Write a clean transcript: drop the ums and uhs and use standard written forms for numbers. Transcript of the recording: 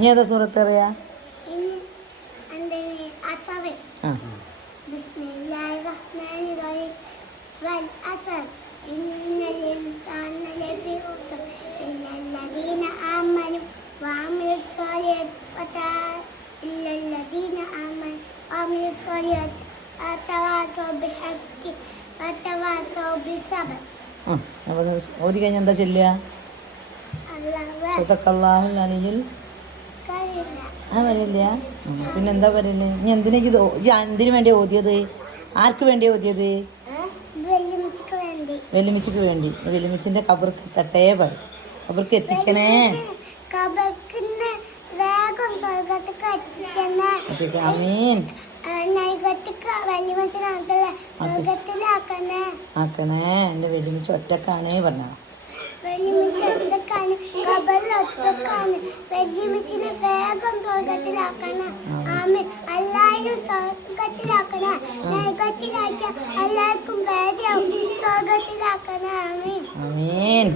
നീ ഏതാ സൂറത്ത് അറിയാ? ആ അപ്പോൾ ഓതി കഴിഞ്ഞാൽ എന്താ ചെല്ലുക? സദഖല്ലാഹുൽ അലിയുൽ ആ വരില്ല. പിന്നെന്താ പറയല്ലേ? ഇനി എന്തിനാ ഇത് എന്തിനു വേണ്ടി ഓതിയത്? ആർക്ക് വേണ്ടി ഓതിയത്? വെല്ലുമിച്ചിക്ക് വേണ്ടി. വെല്ലുമിച്ചിന്റെ കബർക്ക് എത്തട്ടേ പറയും. കബർക്ക് എത്തിക്കണേ. ആമീൻ. ആക്കണേ. എൻ്റെ വെല്ലുമിച്ച് ഒറ്റക്കാണേ പറഞ്ഞ ആമീൻ.